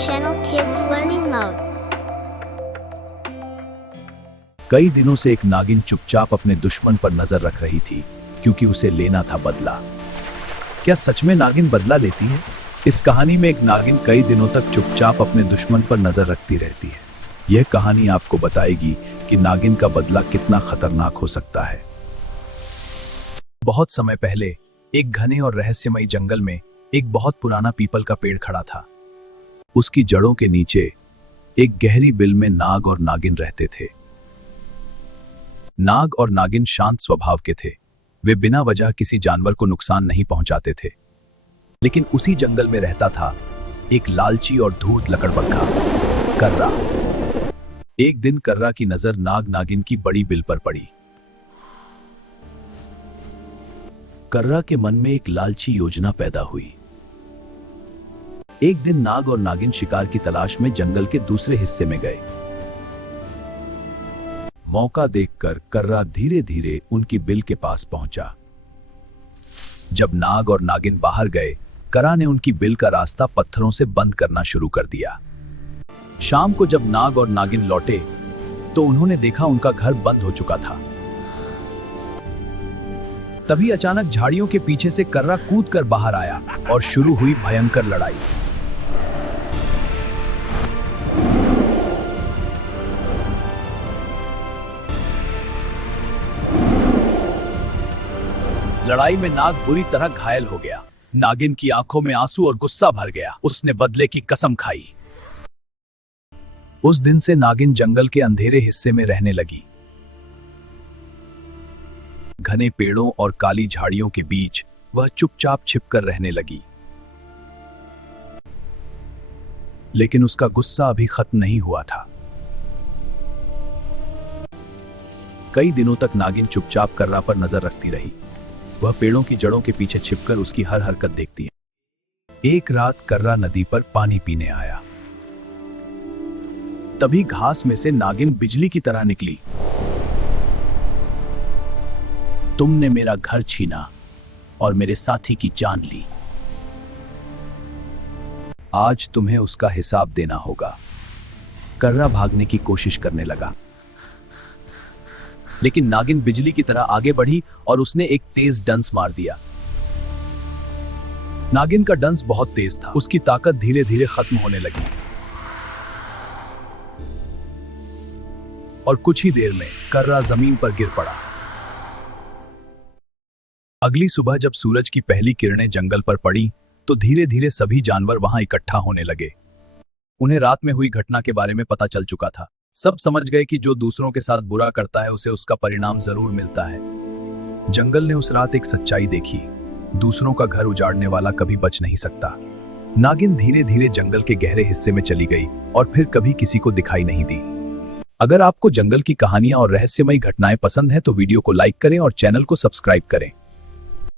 channel Kids Learning Mode. कई दिनों से एक नागिन चुपचाप अपने दुश्मन पर नजर रख रही थी, क्योंकि उसे लेना था बदला। क्या सच में नागिन बदला लेती है? इस कहानी में एक नागिन कई दिनों तक चुपचाप अपने दुश्मन पर नजर रखती रहती है। यह कहानी आपको बताएगी कि नागिन का बदला कितना खतरनाक हो सकता है। बहुत समय पहले एक घने और रहस्यमयी जंगल में एक बहुत पुराना पीपल का पेड़ खड़ा था। उसकी जड़ों के नीचे एक गहरी बिल में नाग और नागिन रहते थे। नाग और नागिन शांत स्वभाव के थे। वे बिना वजह किसी जानवर को नुकसान नहीं पहुंचाते थे। लेकिन उसी जंगल में रहता था एक लालची और धूर्त लकड़बग्घा, कर्रा। एक दिन कर्रा की नजर नाग नागिन की बड़ी बिल पर पड़ी। कर्रा के मन में एक लालची योजना पैदा हुई। एक दिन नाग और नागिन शिकार की तलाश में जंगल के दूसरे हिस्से में गए। मौका देखकर कर्रा धीरे धीरे उनकी बिल के पास पहुंचा। जब नाग और नागिन बाहर गए, कर्रा ने उनकी बिल का रास्ता पत्थरों से बंद करना शुरू कर दिया। शाम को जब नाग और नागिन लौटे तो उन्होंने देखा उनका घर बंद हो चुका था। तभी अचानक झाड़ियों के पीछे से कर्रा कूदकर बाहर आया और शुरू हुई भयंकर लड़ाई। लड़ाई में नाग बुरी तरह घायल हो गया। नागिन की आंखों में आंसू और गुस्सा भर गया। उसने बदले की कसम खाई। उस दिन से नागिन जंगल के अंधेरे हिस्से में रहने लगी। घने पेड़ों और काली झाड़ियों के बीच वह चुपचाप छिपकर रहने लगी। लेकिन उसका गुस्सा अभी खत्म नहीं हुआ था। कई दिनों तक नागिन चुपचाप कर्रा पर नजर रखती रही। वह पेड़ों की जड़ों के पीछे छिपकर उसकी हर हरकत देखती है। एक रात कर्रा नदी पर पानी पीने आया। तभी घास में से नागिन बिजली की तरह निकली। तुमने मेरा घर छीना और मेरे साथी की जान ली। आज तुम्हें उसका हिसाब देना होगा। कर्रा भागने की कोशिश करने लगा, लेकिन नागिन बिजली की तरह आगे बढ़ी और उसने एक तेज डंस मार दिया। नागिन का डंस बहुत तेज था। उसकी ताकत धीरे धीरे खत्म होने लगी और कुछ ही देर में कर्रा जमीन पर गिर पड़ा। अगली सुबह जब सूरज की पहली किरणें जंगल पर पड़ी तो धीरे धीरे सभी जानवर वहां इकट्ठा होने लगे। उन्हें रात में हुई घटना के बारे में पता चल चुका था। सब समझ गए कि जो दूसरों के साथ बुरा करता है उसे उसका परिणाम जरूर मिलता है। जंगल ने उस रात एक सच्चाई देखी। दूसरों का घर उजाड़ने वाला कभी बच नहीं सकता। नागिन धीरे धीरे जंगल के गहरे हिस्से में चली गई और फिर कभी किसी को दिखाई नहीं दी। अगर आपको जंगल की कहानियां और रहस्यमयी घटनाएं पसंद है तो वीडियो को लाइक करें और चैनल को सब्सक्राइब करें।